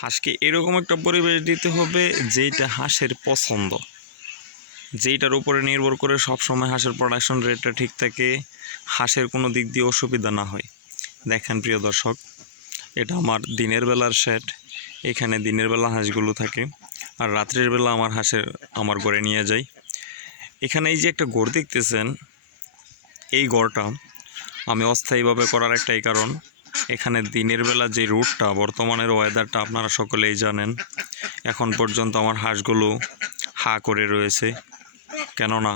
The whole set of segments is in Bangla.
হাঁসকে এরকম একটা পরিবেশ দিতে হবে যেইটা হাঁসের পছন্দ। যেইটার উপরে নির্ভর করে সবসময় হাঁসের প্রোডাকশন রেটটা ঠিক থাকে, হাঁসের কোনো দিক দিয়ে অসুবিধা না হয়। দেখেন প্রিয় দর্শক, এটা আমার দিনের বেলার শেড এখানে দিনের বেলা হাঁসগুলো থাকে আর রাত্রের বেলা আমার হাঁসের, আমার ঘরে নিয়ে যাই। এখানে এই যে একটা গড় দেখতেছেন, এই গড়টা আমি অস্থায়ীভাবে করার একটাই কারণ। এখানে দিনের বেলা যে রুটটা, বর্তমানের ওয়েদারটা আপনারা সকলেই জানেন। এখন পর্যন্ত আমার হাঁসগুলো হা করে রয়েছে। কেননা,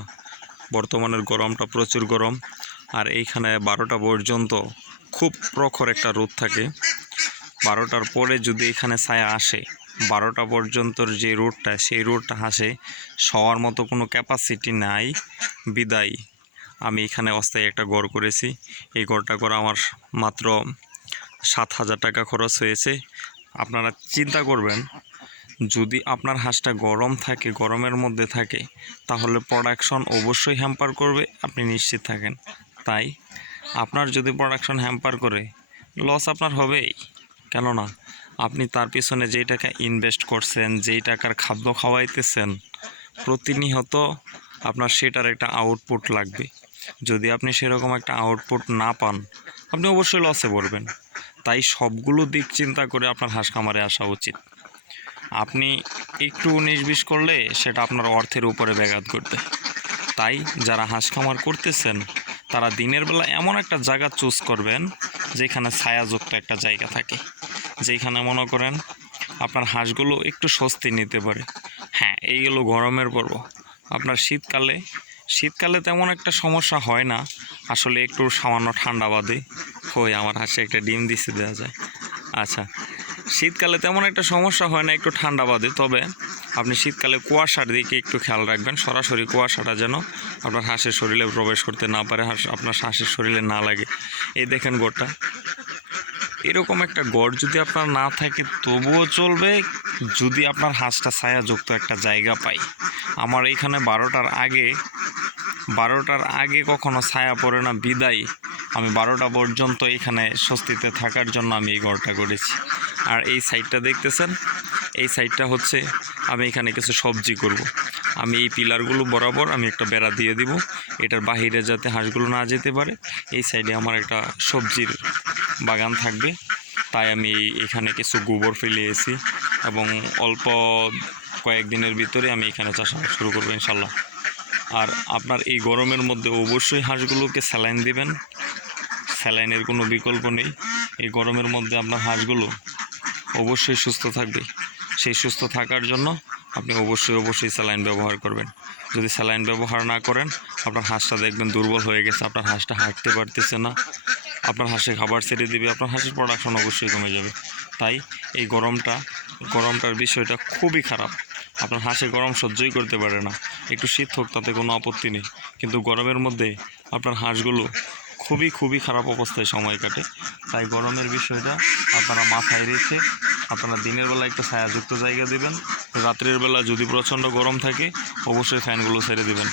বর্তমানের গরমটা প্রচুর গরম, আর এইখানে বারোটা পর্যন্ত খুব প্রখর একটা রোদ থাকে। বারোটার পরে যদি এখানে ছায়া আসে, বারোটা পর্যন্তর যে রোডটা সেই রোডটা হাসে শোয়ার মতো কোনো ক্যাপাসিটি নাই। বিদায়। আমি এখানে অস্থায়ী একটা গড় করেছি। এই গড়টা করা আমার মাত্র সাত হাজার টাকা খরচ হয়েছে। আপনারা চিন্তা করবেন, যদি আপনার হাঁসটা গরম থাকে, গরমের মধ্যে থাকে, তাহলে প্রোডাকশন অবশ্যই হ্যাম্পার করবে, আপনি নিশ্চিত থাকেন। তাই, আপনার যদি প্রোডাকশন হ্যাম্পার করে লস আপনার হবেই। কেননা, আপনি তার পিছনে যেই টাকা ইনভেস্ট করছেন, যেই টাকার খাদ্য খাওয়াইতেছেন প্রতিনিয়ত আপনার সেটার একটা আউটপুট লাগবে। যদি আপনি সেরকম একটা আউটপুট না পান, আপনি অবশ্যই লসে পড়বেন। তাই সবগুলো দিক চিন্তা করে আপনার হাঁস খামারে আসা উচিত। আপনি একটু উনিশ বিশ করলে সেটা আপনার অর্থের উপরে ব্যাঘাত করবে তাই যারা হাঁস খামার করতেছেন, তারা দিনের বেলা এমন একটা জায়গা চুজ করবেন, যেখানে ছায়াযুক্ত একটা জায়গা থাকে। যেখানে মনে করেন আপনার হাঁসগুলো একটু স্বস্তি নিতে পারে। হ্যাঁ এইগুলো গরমের পর্ব। আপনার শীতকালে শীতকালে তেমন একটা সমস্যা হয় না। আসলে একটু সামান্য ঠান্ডা বাদে। হই আমার হাঁসে একটা ডিম দিতে দেওয়া যায়। আচ্ছা শীতকালে তেমন একটা সমস্যা হয় না, একটু ঠান্ডা বাদে। তবে আপনি শীতকালে কুয়াশার দিকে একটু খেয়াল রাখবেন। সরাসরি কুয়াশাটা যেন আপনার হাঁসের শরীরে প্রবেশ করতে না পারে, হাঁস, আপনার হাঁসের শরীরে না লাগে। এই দেখেন গোটা এরকম একটা গড় যদি আপনার না থাকে, তবুও চলবে যদি আপনার হাঁসটা ছায়াযুক্ত একটা জায়গা পাই আমার এখানে বারোটার আগে বারোটার আগে কখনো ছায়া পড়ে না, বিদায়। আমি বারোটা পর্যন্ত এখানে স্বস্তিতে থাকার জন্য আমি এই ঘরটা করেছি আর এই সাইডটা দেখতেছেন? এই সাইডটা হচ্ছে আমি এখানে কিছু সবজি করব। আমি এই পিলারগুলো বরাবর আমি একটা বেড়া দিয়ে দিব। এটার বাহিরে যাতে হাঁসগুলো না যেতে পারে, এই সাইডে আমার একটা সবজির বাগান থাকবে। তাই আমি এখানে কিছু গোবর ফেলিয়েছি এবং অল্প কয়েকদিনের ভিতরে আমি এখানে চাষ শুরু করব ইনশাল্লাহ। আর আপনার এই গরমের মধ্যে অবশ্যই হাঁসগুলোকে স্যালাইন দিবেন। স্যালাইনের কোনো বিকল্প নেই। এই গরমের মধ্যে আপনার হাঁসগুলো অবশ্যই সুস্থ থাকবে। সেই সুস্থ থাকার জন্য আপনি অবশ্যই অবশ্যই স্যালাইন ব্যবহার করবেন। যদি স্যালাইন ব্যবহার না করেন, আপনার হাঁসটা দেখবেন দুর্বল হয়ে গেছে, আপনার হাঁসটা হাঁটতে পারতেছে না। আপনার হাঁসে খাবার ছেড়ে দিবে, আপনার হাঁসের প্রোডাকশন অবশ্যই কমে যাবে। তাই এই গরমটা, গরমটার বিষয়টা খুবই খারাপ। আপনার হাঁসে গরম সহ্যই করতে পারে না। একটু শীত হোক, তাতে কোনো আপত্তি নেই। কিন্তু গরমের মধ্যে আপনার হাঁসগুলো খুবই খুবই খারাপ অবস্থায় সময় কাটে। তাই গরমের বিষয়টা আপনারা মাথায় রেখে আপনারা দিনের বেলা একটু ছায়াযুক্ত জায়গা দেবেন। রাত্রের বেলা যদি প্রচণ্ড গরম থাকে, অবশ্যই ফ্যানগুলো ছেড়ে দেবেন।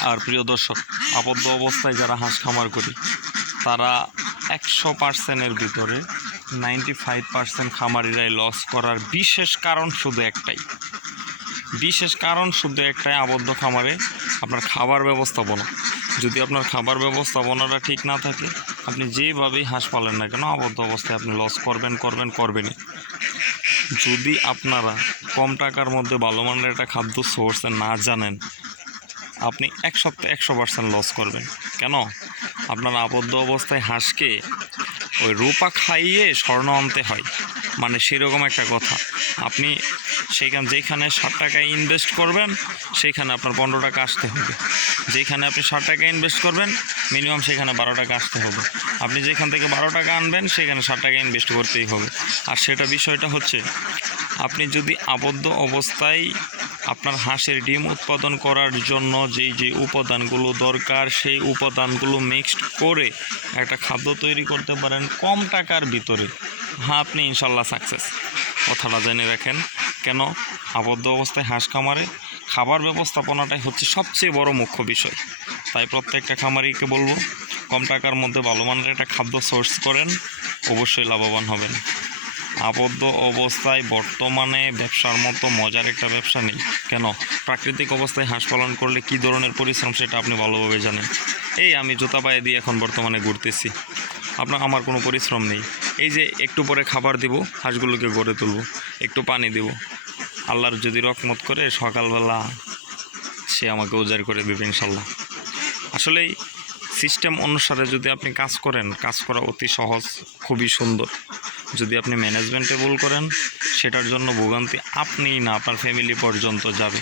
আর প্রিয় দর্শক, আবদ্ধ অবস্থায় যারা হাঁস খামার করি, তারা একশো পার্সেন্টের ভিতরে নাইনটি ফাইভ পার্সেন্ট খামারিরাই লস করার বিশেষ কারণ শুধু একটাই। বিশেষ কারণ শুধু একটাই, আবদ্ধ খামারে আপনার খাবার ব্যবস্থাপনা। যদি আপনার খাবার ব্যবস্থাপনাটা ঠিক না থাকে, আপনি যেভাবেই হাঁস পালেন না কেন, আবদ্ধ অবস্থায় আপনি লস করবেন করবেন, করবেনই। যদি আপনারা কম টাকার মধ্যে ভালো মানের একটা খাদ্য সোর্স না জানেন, আপনি এক সপ্তাহে একশো পার্সেন্ট লস করবেন। কেন? আপনার আবদ্ধ অবস্থায় হাঁসকে ওই রূপা খাইয়ে স্বর্ণ আনতে হয়। মানে সেরকম একটা কথা। আপনি সেখান যেখানে ষাট টাকা ইনভেস্ট করবেন, সেইখানে আপনার পনেরো টাকা আসতে হবে। যেখানে আপনি ষাট টাকা ইনভেস্ট করবেন মিনিমাম সেখানে বারো টাকা আসতে হবে। আপনি যেখান থেকে বারো টাকা আনবেন, সেখানে ষাট টাকা ইনভেস্ট করতেই হবে। আর সেটা বিষয়টা হচ্ছে, আপনি যদি আবদ্ধ অবস্থায় আপনার হাঁসের ডিম উৎপাদন করার জন্য যেই যে উপাদানগুলো দরকার, সেই উপাদানগুলো মিক্সড করে একটা খাদ্য তৈরি করতে পারেন কম টাকার ভিতরে হ্যাঁ আপনি ইনশাল্লাহ সাকসেস কথাটা জেনে রাখেন। কেন আবদ্ধ অবস্থায় হাঁস খামারে? খাবার ব্যবস্থাপনাটাই হচ্ছে সবচেয়ে বড় মুখ্য বিষয়। তাই প্রত্যেকটা খামারিকে বলব, কম টাকার মধ্যে ভালো মানের একটা খাদ্য সোর্স করেন, অবশ্যই লাভবান হবেন। আবদ্ধ অবস্থায় বর্তমানে ব্যবসার মতো মজার একটা ব্যবসা নেই। কেন? প্রাকৃতিক অবস্থায় হাঁস পালন করলে কী ধরনের পরিশ্রম সেটা আপনি ভালোভাবে জানেন। এই আমি জুতা পায়ে দিয়ে এখন বর্তমানে ঘুরতেছি। আপনার, আমার কোনো পরিশ্রম নেই। এই যে একটু পরে খাবার দিব, হাঁসগুলোকে গড়ে তুলব, একটু পানি দেব। আল্লাহর যদি রকমত করে, সকালবেলা সে আমাকে উজাড় করে দেবে ইনশাল্লাহ। আসলেই সিস্টেম অনুসারে যদি আপনি কাজ করেন, কাজ করা অতি সহজ, খুবই সুন্দর। যদি আপনি ম্যানেজমেন্টে ভুল করেন, সেটার জন্য ভোগান্তি আপনিই না, আপনার ফ্যামিলি পর্যন্ত যাবে।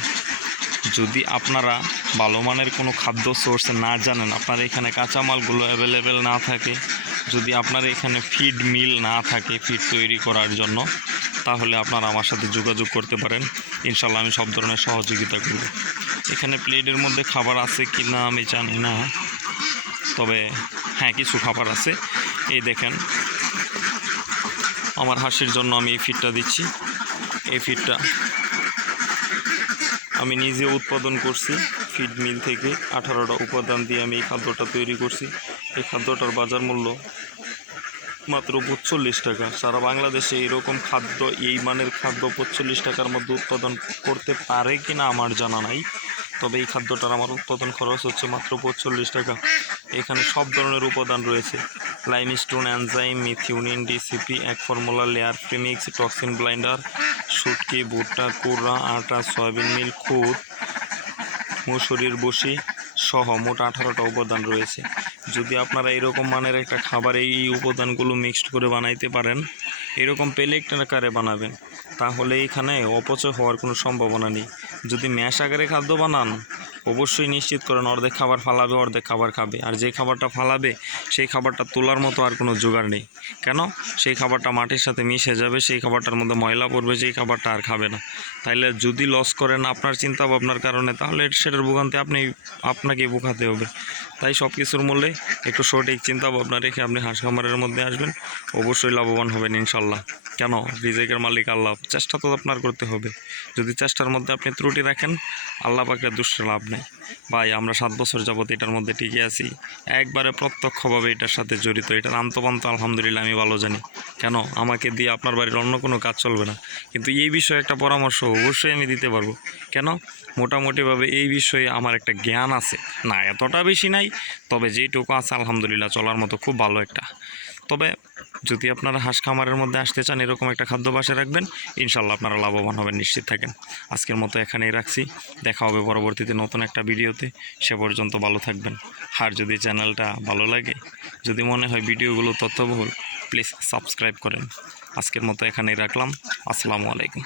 যদি আপনারা ভালো মানের কোনো খাদ্য সোর্স না জানেন, আপনার এখানে কাঁচামালগুলো অ্যাভেলেবেল না থাকে যদি আপনার এখানে ফিড মিল না থাকে ফিড তৈরি করার জন্য, তাহলে আপনারা আমার সাথে যোগাযোগ করতে পারেন। ইনশাল্লাহ আমি সব ধরনের সহযোগিতা করব। এখানে প্লেটের মধ্যে খাবার আছে কি না আমি জানি না। তবে হ্যাঁ কিছু খাবার আছে। এই দেখেন, আমার হাসির জন্য আমি এই ফিডটা দিচ্ছি। এই ফিডটা আমি নিজে উৎপাদন করছি। ফিড মিল থেকে আঠারোটা উপাদান দিয়ে আমি এই খাদ্যটা তৈরি করছি। এই খাদ্যটার বাজার মূল্য মাত্র পঁচল্লিশ টাকা। সারা বাংলাদেশে এরকম খাদ্য, এই মানের খাদ্য পঁচল্লিশ টাকার মধ্যে উৎপাদন করতে পারে কি না আমার জানা নাই। তবে এই খাদ্যটার আমার উৎপাদন খরচ হচ্ছে মাত্র পঁচল্লিশ টাকা। এখানে সব ধরনের উপাদান রয়েছে। লাইমস্টোন অ্যানজাইম মিথিউনিন, ডিসিপি, এক formula, layer premix toxin binder, শুটকি, ভুট্টা কুড়া আটা, সয়াবিন মিল খুদ, মুসুরির বসি সহ মোট আঠারোটা উপাদান রয়েছে। যদি আপনারা এরকম মানের একটা খাবার এই উপাদানগুলো মিক্সড করে বানাইতে পারেন, এরকম প্লেট আকারে বানাবেন। তাহলে এখানে অপচয় হওয়ার কোনো সম্ভাবনা নেই। যদি ম্যাশ আকারে খাদ্য বানান অবশ্যই নিশ্চিত করেন, অর্ধেক খাবার ফালাবে, অর্ধেক খাবার খাবে। আর যে খাবারটা ফালাবে, সেই খাবারটা তোলার মতো আর কোনো জোগাড় নেই। কেন? সেই খাবারটা মাটির সাথে মিশে যাবে, সেই খাবারটার মধ্যে ময়লা পড়বে সেই খাবারটা আর খাবে না। তাইলে যদি লস করেন আপনার চিন্তা ভাবনার কারণে, তাহলে সেটার ভোগান্তি আপনি, আপনাকে ভোগাতে হবে। তাই সব কিছুর মূল্যে একটু সঠিক চিন্তা ভাবনা রেখে আপনি হাঁস খামারের মধ্যে আসবেন। অবশ্যই লাভবান হবেন ইনশাল্লাহ কেন? রিজেকের মালিক আল্লাহ। চেষ্টা তো আপনার করতে হবে। যদি চেষ্টার মধ্যে আপনি ত্রুটি রাখেন, আল্লাহ পাকের দুষ্ট লাভ নেই। ভাই, আমরা সাত বছর যাবত এটার মধ্যে টিকে আছি। একবারে প্রত্যক্ষভাবে এটার সাথে জড়িত। এটার আন্তপান্ত আলহামদুলিল্লাহ আমি ভালো জানি। কেন? আমাকে দিয়ে আপনার বাড়ির অন্য কোনো কাজ চলবে না। কিন্তু এই বিষয়ে একটা পরামর্শ অবশ্যই আমি দিতে পারব। কেন? মোটামুটিভাবে এই বিষয়ে আমার একটা জ্ঞান আছে। না, এতটা বেশি নাই, তবে যেটুকু আছে, আলহামদুলিল্লাহ, চলার মতো খুব ভালো একটা। তবে যদি আপনারা হাঁস খামারের মধ্যে আসতে চান, এরকম একটা খাদ্য বাসে রাখবেন ইনশাল্লাহ আপনারা লাভবান হবেন, নিশ্চিত থাকেন। আজকের মতো এখানেই রাখছি। দেখা হবে পরবর্তীতে নতুন একটা ভিডিওতে। সে পর্যন্ত ভালো থাকবেন। আর যদি চ্যানেলটা ভালো লাগে, যদি মনে হয় ভিডিওগুলো তথ্যবহুল প্লিজ সাবস্ক্রাইব করেন। আজকের মতো এখানেই রাখলাম। আসসালামু আলাইকুম।